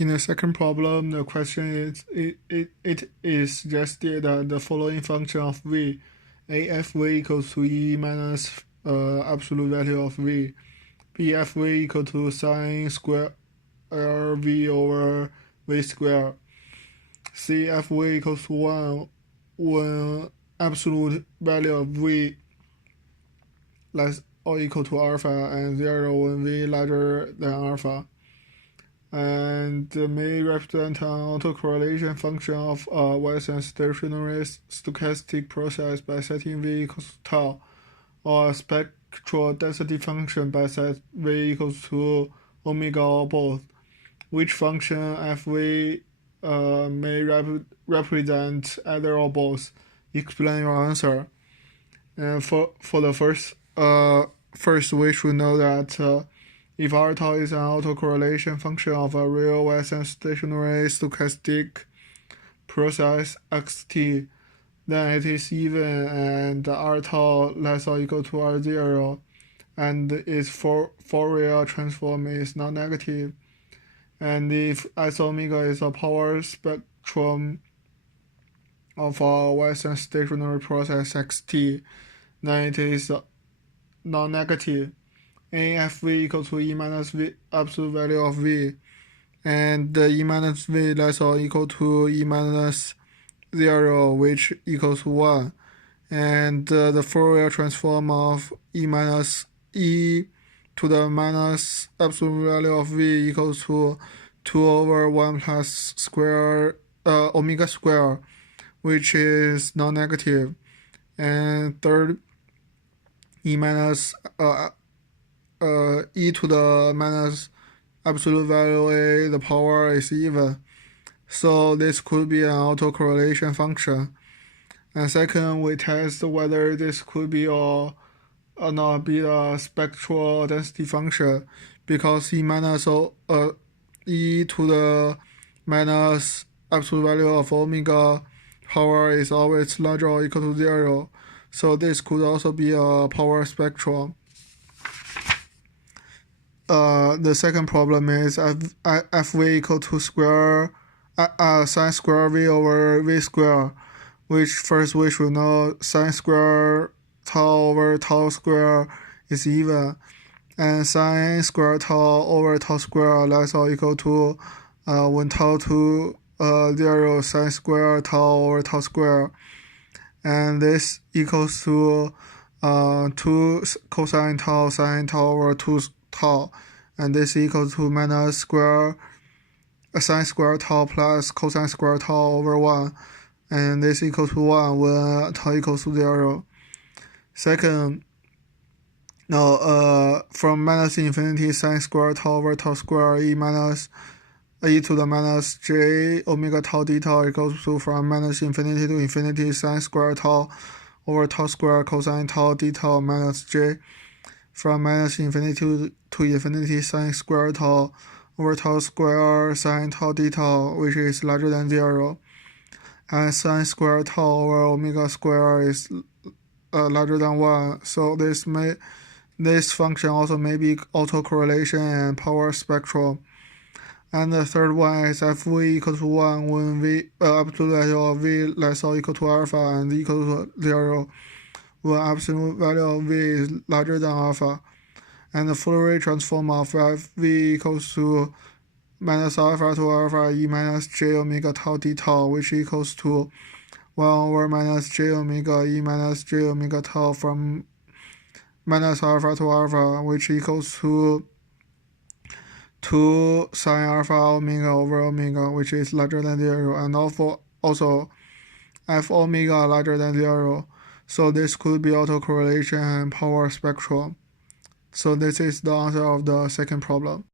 In the second problem, the question is it is suggested that the following function of v, AFV equals to e minus absolute value of v, BFV equal to sine square v over v square, CFV equals to 1 when absolute value of v less or equal to alpha and 0 when v larger than alpha, and may represent an autocorrelation function of a Western stationary stochastic process by setting v equals to tau, or a spectral density function by set v equals to omega or both, which function fv may represent either or both. Explain your answer. And for the first we should know that if r tau is an autocorrelation function of a real Western stationary stochastic process xt, then it is even and r tau less or equal to r0, and its Fourier transform is non-negative. And if S omega is a power spectrum of a Western stationary process xt, then it is non-negative. AFV equals to E minus V absolute value of V, and E minus V less or equal to E minus 0, which equals 1. And the Fourier transform of E minus E to the minus absolute value of V equals to 2 over 1 plus square omega square, which is non-negative. And third, E minus e to the minus absolute value a, the power is even. So this could be an autocorrelation function. And second, we test whether this could be or not be a spectral density function, because e minus e to the minus absolute value of omega power is always larger or equal to 0. So this could also be a power spectrum. The second problem is fv equal to sine square v over v square, which first we should know sine square tau over tau square is even, and sine square tau over tau square less or equal to when tau to 0 sine square tau over tau square, and this equals to 2 cosine tau sine tau over 2 tau, and this equals to minus sine square tau plus cosine square tau over 1, and this equals to 1 when tau equals to 0. Second, now from minus infinity sine square tau over tau square e to the minus j omega tau d tau equals to from minus infinity to infinity sine square tau over tau square cosine tau d tau minus j from minus infinity to infinity sine square tau over tau square sine tau d tau, which is larger than 0, and sine square tau over omega square is larger than 1. So this function also may be autocorrelation and power spectrum. And the third one is fv equals to 1 when v absolute value of v less or equal to alpha and equal to 0 when absolute value of v is larger than alpha. And the Fourier transform of fv equals to minus alpha to alpha e minus j omega tau d tau, which equals to 1 over minus j omega e minus j omega tau from minus alpha to alpha, which equals to 2 sine alpha omega over omega, which is larger than 0, and also f omega larger than 0. So this could be autocorrelation and power spectrum. So this is the answer of the second problem.